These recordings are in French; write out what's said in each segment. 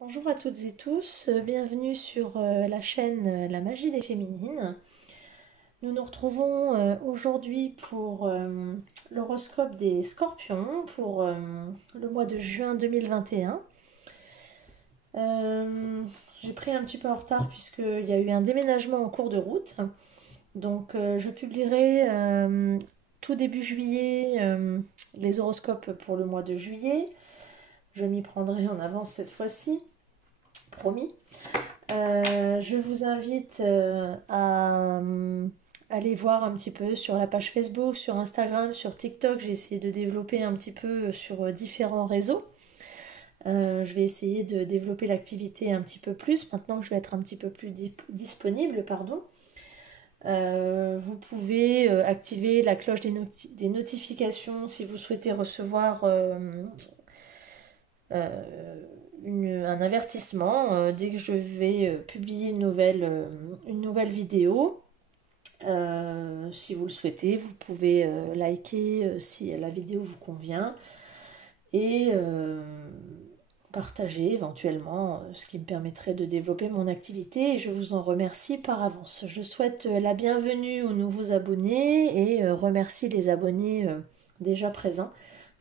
Bonjour à toutes et tous, bienvenue sur la chaîne La Magie des Féminines. Nous nous retrouvons aujourd'hui pour l'horoscope des Scorpions pour le mois de juin 2021. J'ai pris un petit peu en retard puisqu'il y a eu un déménagement en cours de route. Donc je publierai tout début juillet les horoscopes pour le mois de juillet. Je m'y prendrai en avance cette fois-ci, promis. Je vous invite à aller voir un petit peu sur la page Facebook, sur Instagram, sur TikTok. J'ai essayé de développer un petit peu sur différents réseaux. Je vais essayer de développer l'activité un petit peu plus, maintenant que je vais être un petit peu plus disponible, pardon. Vous pouvez activer la cloche des notifications si vous souhaitez recevoir un avertissement dès que je vais publier une nouvelle vidéo. Si vous le souhaitez, vous pouvez liker si la vidéo vous convient et partager éventuellement, ce qui me permettrait de développer mon activité, et je vous en remercie par avance. Je souhaite la bienvenue aux nouveaux abonnés et remercie les abonnés déjà présents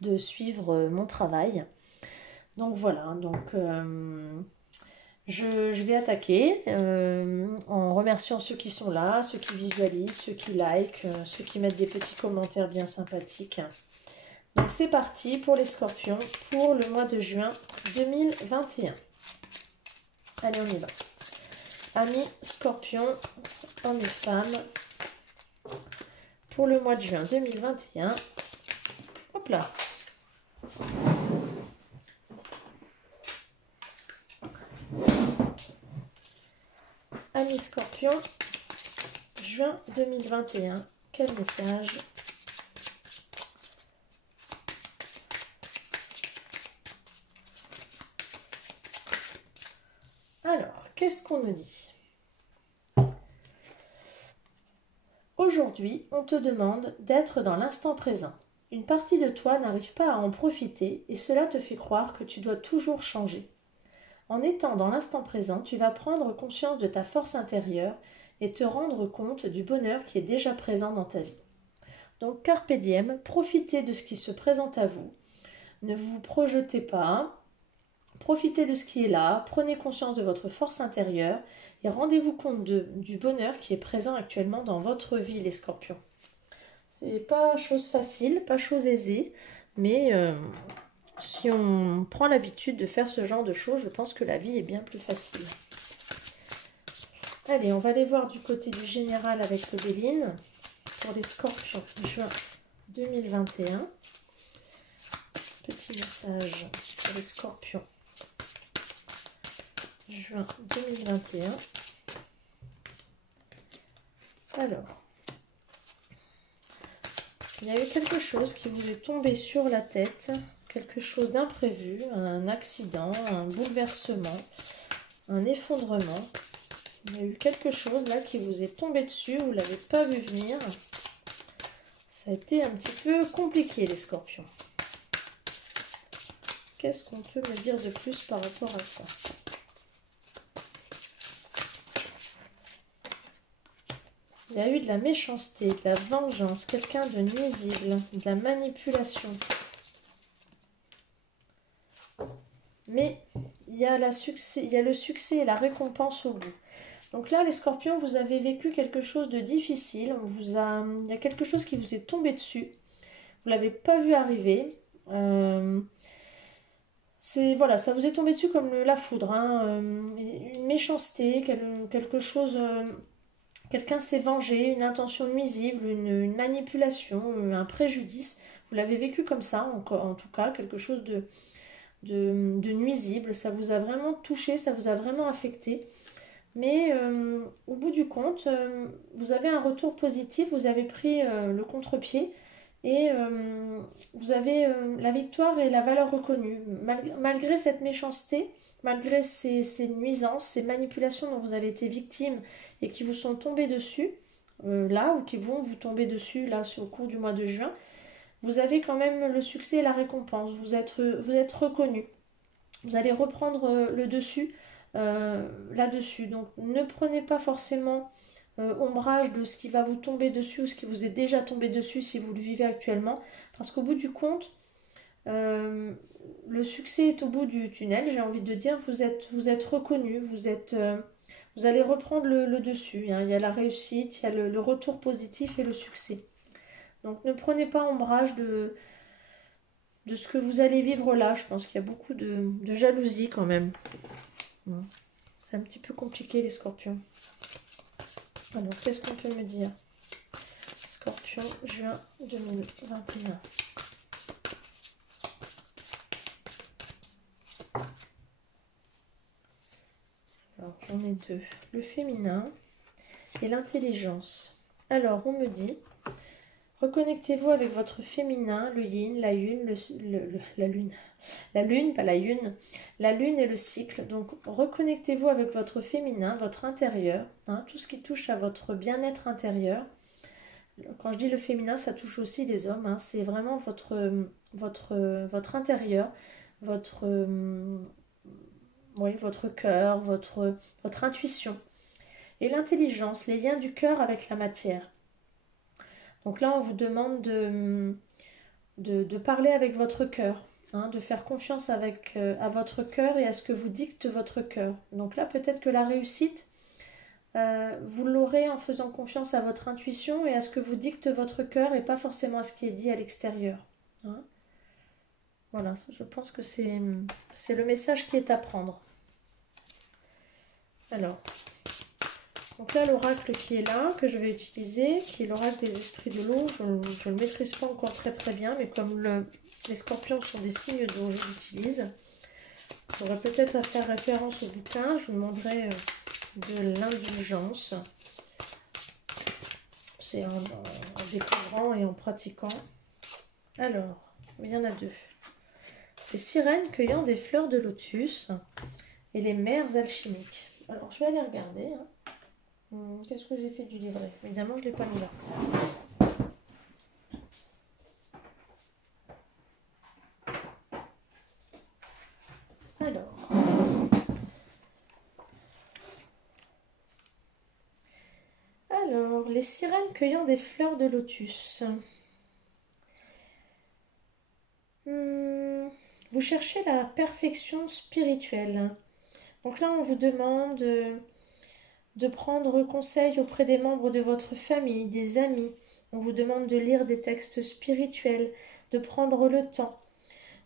de suivre mon travail. Donc voilà, je vais attaquer en remerciant ceux qui sont là, ceux qui visualisent, ceux qui likent, ceux qui mettent des petits commentaires bien sympathiques. Donc c'est parti pour les Scorpions pour le mois de juin 2021. Allez, on y va. Amis Scorpions, hommes et femmes, pour le mois de juin 2021. Hop là. Amis Scorpions, juin 2021. Quel message ? Alors, qu'est-ce qu'on nous dit ? Aujourd'hui, on te demande d'être dans l'instant présent. Une partie de toi n'arrive pas à en profiter et cela te fait croire que tu dois toujours changer. En étant dans l'instant présent, tu vas prendre conscience de ta force intérieure et te rendre compte du bonheur qui est déjà présent dans ta vie. Donc, carpe diem, profitez de ce qui se présente à vous. Ne vous projetez pas. Profitez de ce qui est là, prenez conscience de votre force intérieure et rendez-vous compte du bonheur qui est présent actuellement dans votre vie, les Scorpions. C'est pas chose facile, pas chose aisée, mais si on prend l'habitude de faire ce genre de choses, je pense que la vie est bien plus facile. Allez, on va aller voir du côté du général avec le Béline pour les Scorpions, juin 2021. Petit message pour les Scorpions, juin 2021. Alors, il y a eu quelque chose qui vous est tombé sur la tête, quelque chose d'imprévu, un accident, un bouleversement, un effondrement. Il y a eu quelque chose là qui vous est tombé dessus, vous ne l'avez pas vu venir. Ça a été un petit peu compliqué, les Scorpions. Qu'est-ce qu'on peut me dire de plus par rapport à ça ? Il y a eu de la méchanceté, de la vengeance, quelqu'un de nuisible, de la manipulation. Mais il y a le succès et la récompense au bout. Donc là, les Scorpions, vous avez vécu quelque chose de difficile. Il y a quelque chose qui vous est tombé dessus. Vous ne l'avez pas vu arriver. Voilà, ça vous est tombé dessus comme la foudre. Une méchanceté, quelque chose... quelqu'un s'est vengé, une intention nuisible, une manipulation, un préjudice. Vous l'avez vécu comme ça, en tout cas, quelque chose de nuisible. Ça vous a vraiment touché, ça vous a vraiment affecté. Mais au bout du compte, vous avez un retour positif, vous avez pris le contre-pied et vous avez la victoire et la valeur reconnue. Malgré cette méchanceté, malgré ces nuisances, ces manipulations dont vous avez été victime et qui vous sont tombées dessus, là, ou qui vont vous tomber dessus là au cours du mois de juin, vous avez quand même le succès et la récompense, vous êtes reconnu. vous allez reprendre le dessus là-dessus. Donc ne prenez pas forcément ombrage de ce qui va vous tomber dessus ou ce qui vous est déjà tombé dessus si vous le vivez actuellement. Parce qu'au bout du compte, le succès est au bout du tunnel, j'ai envie de dire. Vous êtes reconnu, vous allez reprendre le dessus. Hein. Il y a la réussite, il y a le retour positif et le succès. Donc ne prenez pas ombrage de ce que vous allez vivre là. Je pense qu'il y a beaucoup de jalousie quand même. C'est un petit peu compliqué les scorpions. Alors, qu'est-ce qu'on peut me dire? Scorpion, juin 2021. Alors, j'en ai deux. Le féminin et l'intelligence. Alors, on me dit, reconnectez-vous avec votre féminin, le yin, la lune, la lune. La lune, pas la yune. La lune et le cycle. Donc, reconnectez-vous avec votre féminin, votre intérieur. Hein, tout ce qui touche à votre bien-être intérieur. Quand je dis le féminin, ça touche aussi les hommes. Hein, c'est vraiment votre intérieur, votre cœur, votre intuition. Et l'intelligence, les liens du cœur avec la matière. Donc là, on vous demande de parler avec votre cœur, hein, de faire confiance à votre cœur et à ce que vous dicte votre cœur. Donc là, peut-être que la réussite, vous l'aurez en faisant confiance à votre intuition et à ce que vous dicte votre cœur et pas forcément à ce qui est dit à l'extérieur. Hein. Voilà, je pense que c'est le message qui est à prendre. Alors, donc là, l'oracle qui est là, que je vais utiliser, qui est l'oracle des esprits de l'eau, je ne le maîtrise pas encore très bien, mais comme les scorpions sont des signes d'eau, je l'utilise. J'aurais peut-être à faire référence au bouquin, je vous demanderai de l'indulgence. C'est en découvrant et en pratiquant. Alors, il y en a deux. Les sirènes cueillant des fleurs de lotus et les mers alchimiques. Alors, je vais aller regarder. Hein. Qu'est-ce que j'ai fait du livret? Évidemment, je ne l'ai pas mis là. Alors, les sirènes cueillant des fleurs de lotus. Vous cherchez la perfection spirituelle. Donc là, on vous demande de prendre conseil auprès des membres de votre famille, des amis. On vous demande de lire des textes spirituels, de prendre le temps,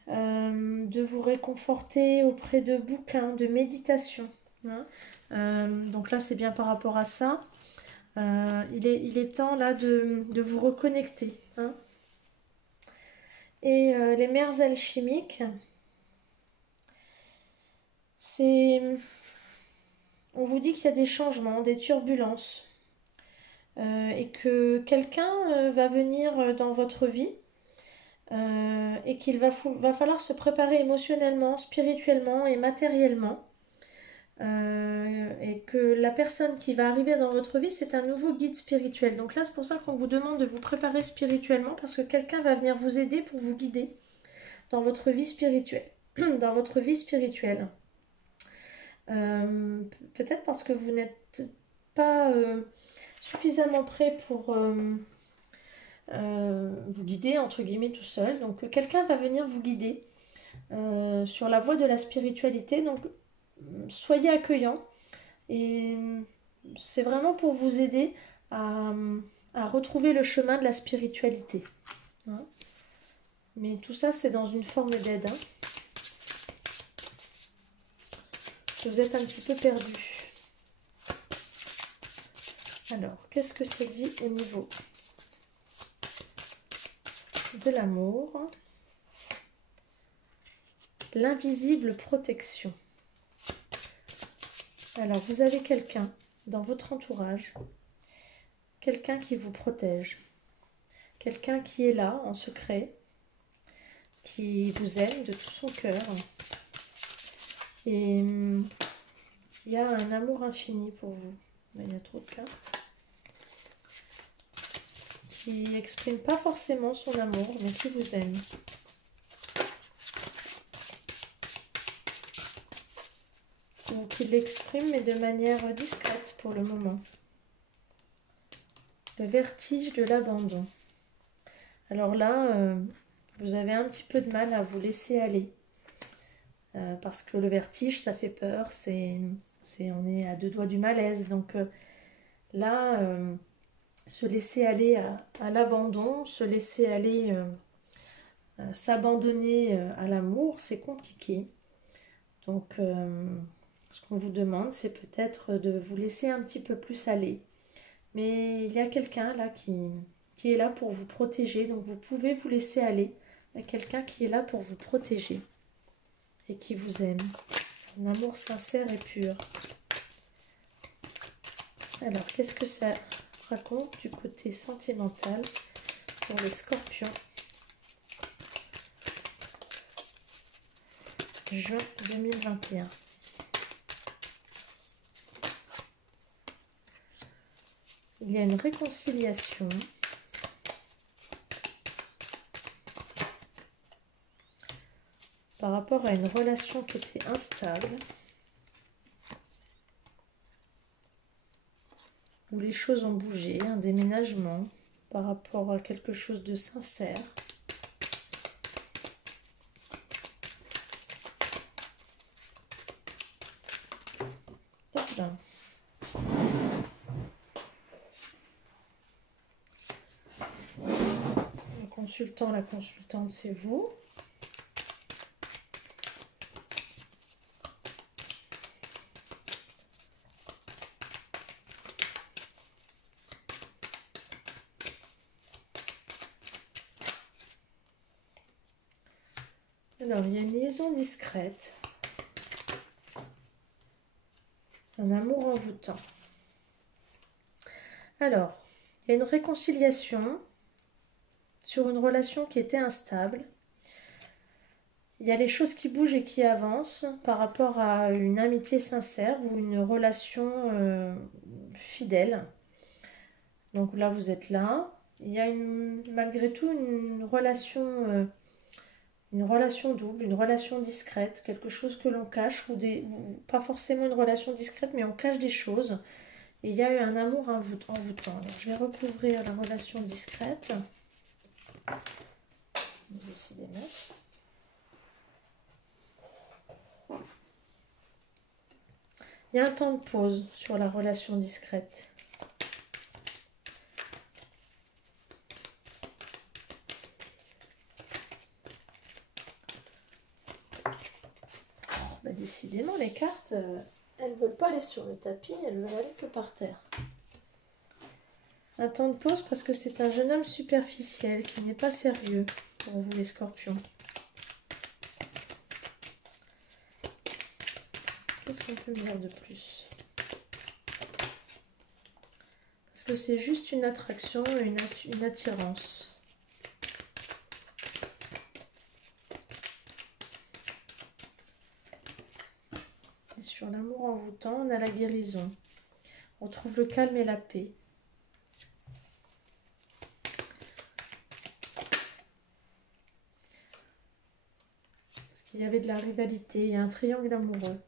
de vous réconforter auprès de bouquins, de méditation. Hein. Donc là, c'est bien par rapport à ça. Il est temps là de vous reconnecter. Hein. Et les mers alchimiques, on vous dit qu'il y a des changements, des turbulences, et que quelqu'un va venir dans votre vie et qu'il va falloir se préparer émotionnellement, spirituellement et matériellement. Et que la personne qui va arriver dans votre vie, c'est un nouveau guide spirituel. Donc là, c'est pour ça qu'on vous demande de vous préparer spirituellement, parce que quelqu'un va venir vous aider pour vous guider dans votre vie spirituelle. Dans votre vie spirituelle. Peut-être parce que vous n'êtes pas suffisamment prêt pour vous guider, entre guillemets, tout seul. Donc quelqu'un va venir vous guider sur la voie de la spiritualité. Donc soyez accueillants. Et c'est vraiment pour vous aider à retrouver le chemin de la spiritualité. Hein. Mais tout ça, c'est dans une forme d'aide. Hein. Parce que vous êtes un petit peu perdu. Alors, qu'est-ce que c'est dit au niveau de l'amour? L'invisible protection. Alors, vous avez quelqu'un dans votre entourage, quelqu'un qui vous protège, quelqu'un qui est là en secret, qui vous aime de tout son cœur et qui a un amour infini pour vous. Il y a trop de cartes. Qui n'exprime pas forcément son amour, mais qui vous aime. ou qui l'exprime, mais de manière discrète pour le moment. Le vertige de l'abandon. Alors là, vous avez un petit peu de mal à vous laisser aller. Parce que le vertige, ça fait peur, on est à deux doigts du malaise. Donc là, se laisser aller à l'abandon, se laisser aller, s'abandonner à l'amour, c'est compliqué. Donc, ce qu'on vous demande, c'est peut-être de vous laisser un petit peu plus aller. Mais il y a quelqu'un là qui est là pour vous protéger, donc vous pouvez vous laisser aller. Il y a quelqu'un qui est là pour vous protéger et qui vous aime. Un amour sincère et pur. Alors, qu'est-ce que ça raconte du côté sentimental pour les scorpions? Juin 2021. Il y a une réconciliation. Par rapport à une relation qui était instable. Où les choses ont bougé, un déménagement par rapport à quelque chose de sincère. Hop là. Le consultant, la consultante, c'est vous. Alors, il y a une liaison discrète. Un amour envoûtant. Alors, il y a une réconciliation sur une relation qui était instable. Il y a les choses qui bougent et qui avancent par rapport à une amitié sincère ou une relation fidèle. Donc là, vous êtes là. Il y a malgré tout une relation double, une relation discrète, quelque chose que l'on cache, ou pas forcément une relation discrète, mais on cache des choses. Et il y a eu un amour envoûtant. Alors, je vais recouvrir la relation discrète. Décidément. Il y a un temps de pause sur la relation discrète. Bah, décidément, les cartes, elles ne veulent pas aller sur le tapis, elles veulent aller que par terre. Un temps de pause parce que c'est un jeune homme superficiel qui n'est pas sérieux pour vous les scorpions. Qu'est-ce qu'on peut me dire de plus? Parce que c'est juste une attraction, une attirance. Et sur l'amour envoûtant, on a la guérison. On trouve le calme et la paix. Parce qu'il y avait de la rivalité, il y a un triangle amoureux.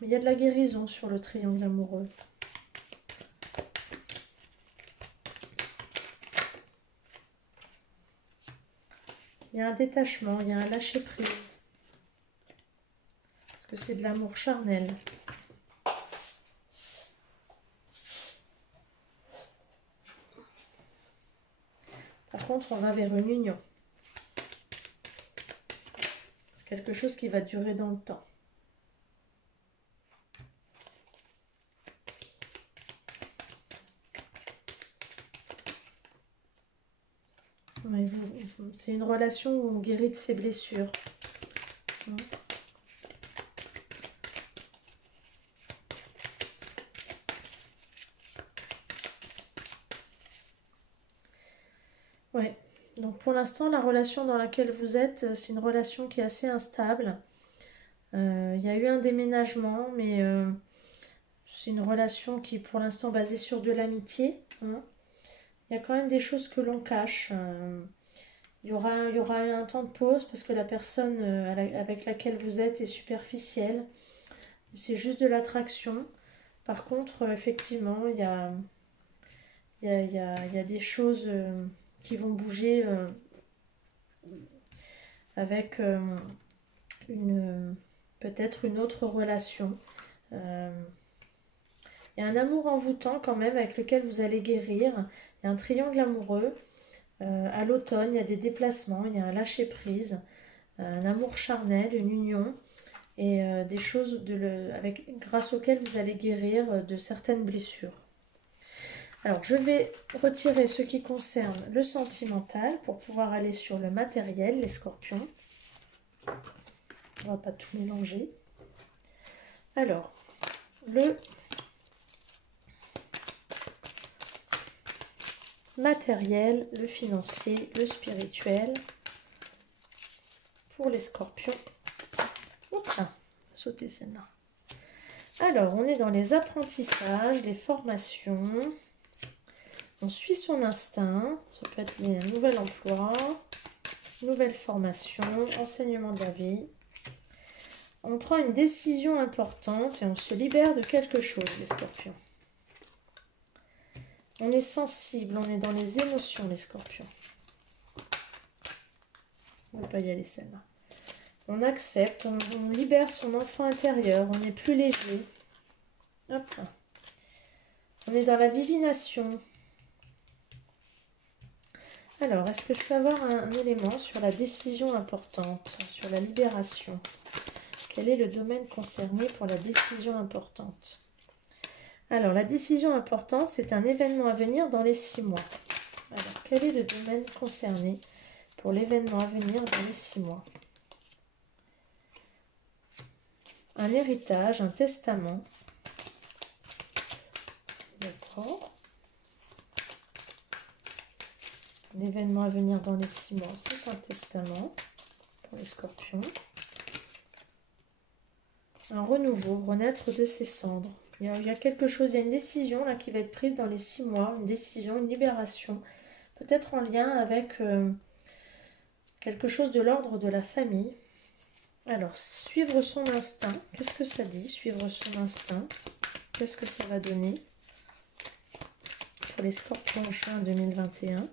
Mais il y a de la guérison sur le triangle amoureux. Il y a un détachement, il y a un lâcher-prise. Parce que c'est de l'amour charnel. Par contre, on va vers une union. C'est quelque chose qui va durer dans le temps. C'est une relation où on guérit de ses blessures. Ouais. Donc pour l'instant, la relation dans laquelle vous êtes, c'est une relation qui est assez instable. Il y a eu un déménagement, mais c'est une relation qui est pour l'instant basée sur de l'amitié. Il y a quand même des choses que l'on cache. Il y aura un temps de pause parce que la personne avec laquelle vous êtes est superficielle. c'est juste de l'attraction. Par contre, effectivement, il y a des choses qui vont bouger avec peut-être une autre relation. Euh, Il y a un amour envoûtant quand même avec lequel vous allez guérir. Il y a un triangle amoureux. À l'automne, il y a des déplacements, il y a un lâcher-prise, un amour charnel, une union et des choses grâce auxquelles vous allez guérir de certaines blessures. Alors, je vais retirer ce qui concerne le sentimental pour pouvoir aller sur le matériel, les scorpions. On ne va pas tout mélanger. Alors, le matériel, le financier, le spirituel pour les scorpions. Ah, sauter celle-là. Alors, on est dans les apprentissages, les formations. On suit son instinct. Ça peut être un nouvel emploi, nouvelle formation, enseignement de la vie. On prend une décision importante et on se libère de quelque chose, les scorpions. On est sensible, on est dans les émotions, les scorpions. On ne va pas y aller celle-là. On accepte, on libère son enfant intérieur, on est plus léger. Hop là. On est dans la divination. Alors, est-ce que je peux avoir un élément sur la décision importante, sur la libération? Quel est le domaine concerné pour la décision importante? Alors, la décision importante, c'est un événement à venir dans les 6 mois. Alors, quel est le domaine concerné pour l'événement à venir dans les 6 mois? Un héritage, un testament. D'accord. L'événement à venir dans les 6 mois, c'est un testament pour les scorpions. Un renouveau, renaître de ses cendres. Il y a quelque chose, il y a une décision là qui va être prise dans les 6 mois, une décision, une libération, peut-être en lien avec quelque chose de l'ordre de la famille. Alors, suivre son instinct, qu'est-ce que ça dit, suivre son instinct? Qu'est-ce que ça va donner pour les scorpions en juin 2021?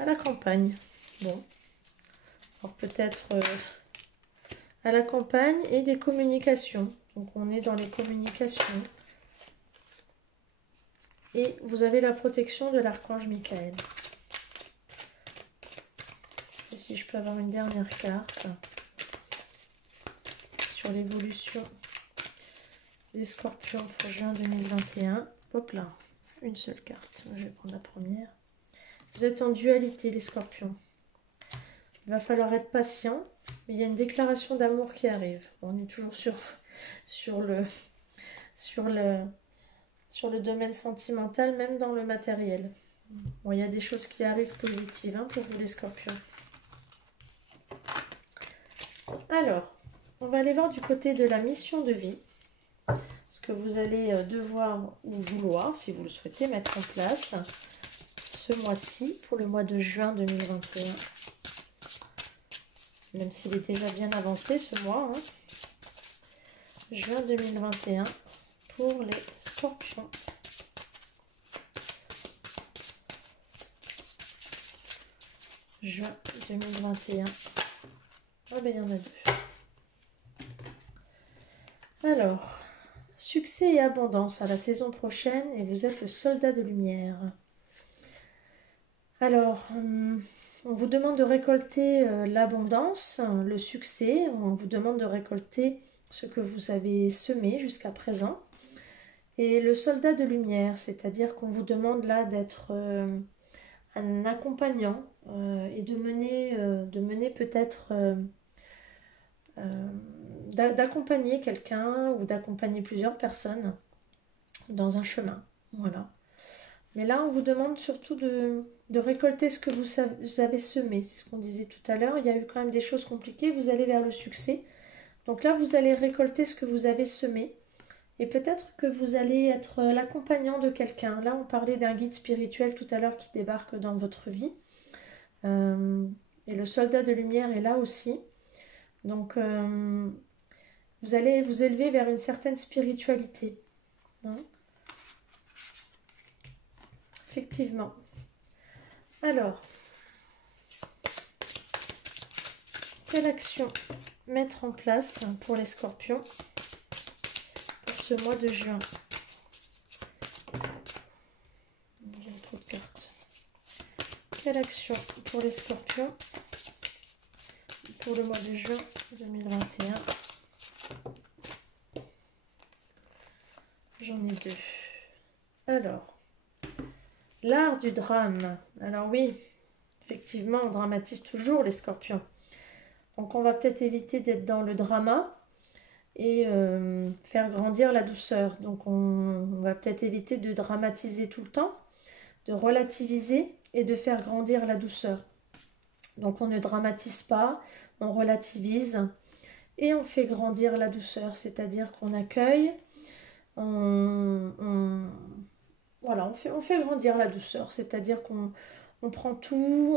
À la campagne, bon. Alors peut-être à la campagne et des communications. Donc on est dans les communications. Et vous avez la protection de l'archange Michael. Et si je peux avoir une dernière carte sur l'évolution des scorpions pour juin 2021. Hop là, une seule carte. Je vais prendre la première. Vous êtes en dualité les scorpions. Il va falloir être patient, mais il y a une déclaration d'amour qui arrive. On est toujours sur le domaine sentimental, même dans le matériel. Bon, il y a des choses qui arrivent positives hein, pour vous les scorpions. Alors, on va aller voir du côté de la mission de vie. Ce que vous allez devoir ou vouloir, si vous le souhaitez, mettre en place ce mois-ci, pour le mois de juin 2021. Même s'il est déjà bien avancé ce mois. Hein. Juin 2021 pour les scorpions. Juin 2021. Ah ben il y en a deux. Alors, succès et abondance à la saison prochaine et vous êtes le soldat de lumière. Alors, on vous demande de récolter l'abondance, le succès, on vous demande de récolter ce que vous avez semé jusqu'à présent. Et le soldat de lumière, c'est-à-dire qu'on vous demande là d'être un accompagnant et de mener peut-être, d'accompagner quelqu'un ou d'accompagner plusieurs personnes dans un chemin. Voilà. Mais là, on vous demande surtout de récolter ce que vous avez semé. C'est ce qu'on disait tout à l'heure. Il y a eu quand même des choses compliquées. Vous allez vers le succès. Donc là, vous allez récolter ce que vous avez semé. Et peut-être que vous allez être l'accompagnant de quelqu'un. Là, on parlait d'un guide spirituel tout à l'heure qui débarque dans votre vie. Et le soldat de lumière est là aussi. Donc, vous allez vous élever vers une certaine spiritualité, hein. Effectivement. Alors, quelle action mettre en place pour les scorpions pour ce mois de juin? J'ai trop de cartes. Quelle action pour les scorpions pour le mois de juin 2021? J'en ai deux. Alors, l'art du drame. Alors oui, effectivement, on dramatise toujours les scorpions. Donc on va peut-être éviter d'être dans le drama et faire grandir la douceur. Donc on va peut-être éviter de dramatiser tout le temps, de relativiser et de faire grandir la douceur. Donc on ne dramatise pas, on relativise et on fait grandir la douceur, c'est-à-dire qu'on accueille, voilà, on fait grandir la douceur, c'est-à-dire qu'on prend tout,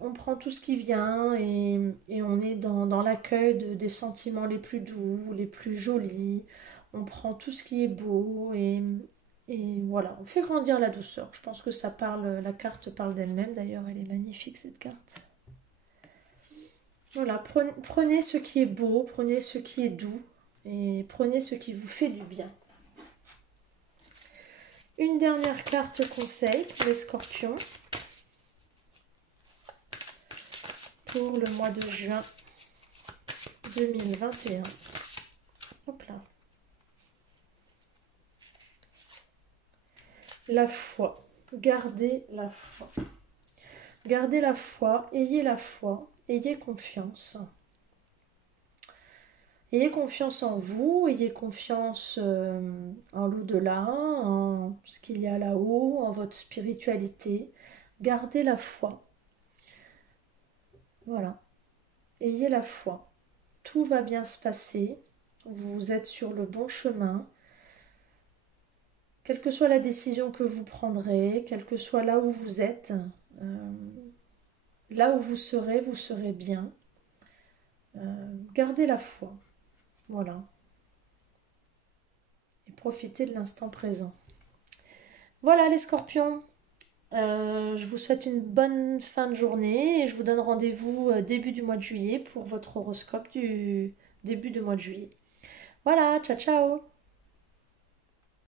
on prend tout ce qui vient et on est dans l'accueil des sentiments les plus doux, les plus jolis. On prend tout ce qui est beau et voilà, on fait grandir la douceur. Je pense que ça parle, la carte parle d'elle-même. D'ailleurs, elle est magnifique cette carte. Voilà, prenez ce qui est beau, prenez ce qui est doux et prenez ce qui vous fait du bien. Une dernière carte conseil pour les scorpions pour le mois de juin 2021. Hop là. La foi. Gardez la foi. Gardez la foi, ayez confiance. Ayez confiance en vous, ayez confiance en l'au-delà, en ce qu'il y a là-haut, en votre spiritualité. Gardez la foi. Voilà. Ayez la foi. Tout va bien se passer. Vous êtes sur le bon chemin. Quelle que soit la décision que vous prendrez, quel que soit là où vous êtes, là où vous serez bien. Gardez la foi. Voilà. Et profitez de l'instant présent. Voilà les scorpions. Je vous souhaite une bonne fin de journée et je vous donne rendez-vous début du mois de juillet pour votre horoscope du début du mois de juillet. Voilà, ciao ciao!